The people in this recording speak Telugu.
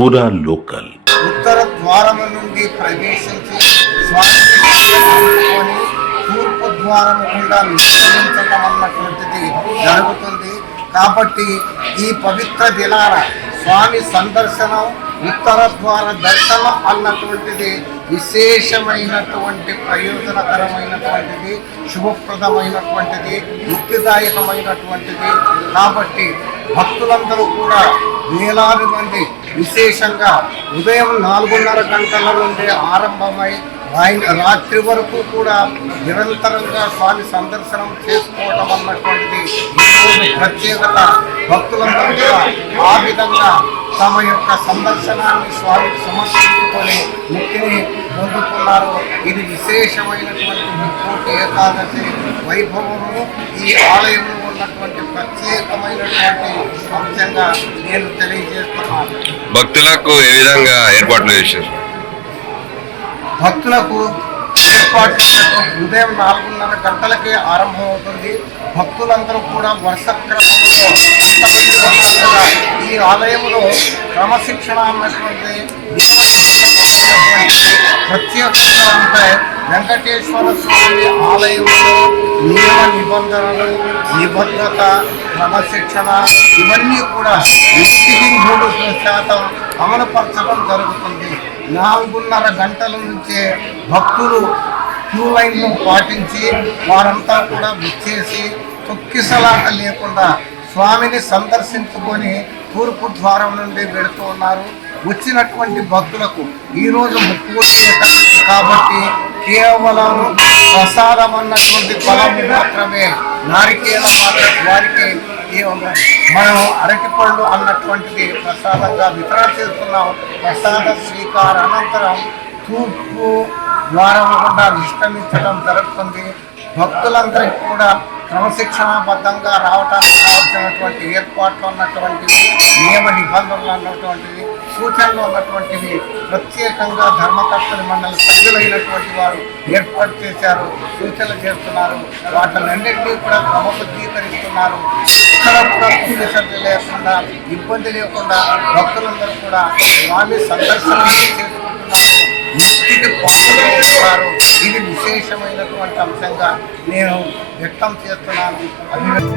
పూరా లోకల్ ఉత్తర ద్వారము నుండి ప్రవేశించి స్వామికి దర్శించుకొని తూర్పు ద్వారము గుండా నిష్క్రమించడం అన్నటువంటిది జరుగుతుంది. కాబట్టి ఈ పవిత్ర దినాన స్వామి సందర్శనం, ఉత్తర ద్వార దర్శనం అన్నటువంటిది విశేషమైనటువంటి ప్రయోజనకరమైనటువంటిది, శుభప్రదమైనటువంటిది, ముక్తిదాయకమైనటువంటిది. కాబట్టి భక్తులందరూ కూడా వేలాది మంది విశేషంగా ఉదయం 4:30 గంటల నుండి ఆరంభమై రాత్రి వరకు కూడా నిరంతరంగా స్వామి సందర్శనం చేసుకోవడం అన్నటువంటిది ఈరోజు ప్రత్యేకత. భక్తులందరూ కూడా ఆ విధంగా తమ యొక్క సందర్శనాన్ని స్వామికి సమర్పించుకొని ముక్తిని పొందుతున్నారు. ఇది విశేషమైనటువంటి ముక్కోటి ఏకాదశి వైభవము ఈ ఆలయంలో ఉన్నటువంటి ప్రత్యేకమైనటువంటి అంశంగా నేను తెలియజేస్తున్నాను. భక్తులకు ఏ విధంగా ఏర్పాట్లు చేశారు? భక్తులకు ఏర్పాటు ఉదయం 4:30 గంటలకే ఆరంభమవుతుంది. భక్తులందరూ కూడా వరుస క్రమంలో ఈ ఆలయంలో క్రమశిక్షణ అన్నటువంటి ప్రత్యేకంగా ఉంటాయి. వెంకటేశ్వర స్వామి ఆలయంలో నియమ నిబంధనలు, నిబద్ధత, క్రమశిక్షణ ఇవన్నీ కూడా 3% అమలుపరచడం జరుగుతుంది. 4:30 గంటల నుంచే భక్తులు క్యూ లైన్ను పాటించి వారంతా కూడా విచ్చేసి తొక్కిసలాట లేకుండా స్వామిని సందర్శించుకొని తూర్పు ద్వారం నుండి వెళుతూ ఉన్నారు. వచ్చినటువంటి భక్తులకు ఈరోజు ముక్కోటి ఏకాదశి కాబట్టి కేవలం ప్రసాదం అన్నటువంటి ఫలము మాత్రమే, నారికేళం వారికి మనం అరటిపళ్ళు అన్నటువంటిది ప్రసాదంగా వితరణ చేస్తున్నాం. ప్రసాద స్వీకార అనంతరం తూర్పు ద్వారం గుండా నిష్క్రమించడం జరుగుతుంది. భక్తులందరికీ కూడా క్రమశిక్షణాబద్ధంగా రావడానికి కావాల్సినటువంటి ఏర్పాట్లు అన్నటువంటివి, నియమ నిబంధనలు అన్నటువంటివి, సూచనలు అన్నటువంటివి ప్రత్యేకంగా ధర్మకర్తల మండలి సభ్యులైనటువంటి వారు ఏర్పాటు చేశారు, సూచనలు చేస్తున్నారు. వాటినన్నింటినీ కూడా క్రమబద్ధీకరిస్తున్నారు. ఇక్కడ కూడా కుటుంబ లేకుండా, ఇబ్బంది లేకుండా భక్తులందరూ కూడా స్వామి సందర్శనం చేసుకుంటున్నారు, ముక్తికి పాల్గొంటున్నారు. ఇది విశేషమైనటువంటి అంశంగా నేను వ్యక్తం చేస్తున్నాను. అభివృద్ధి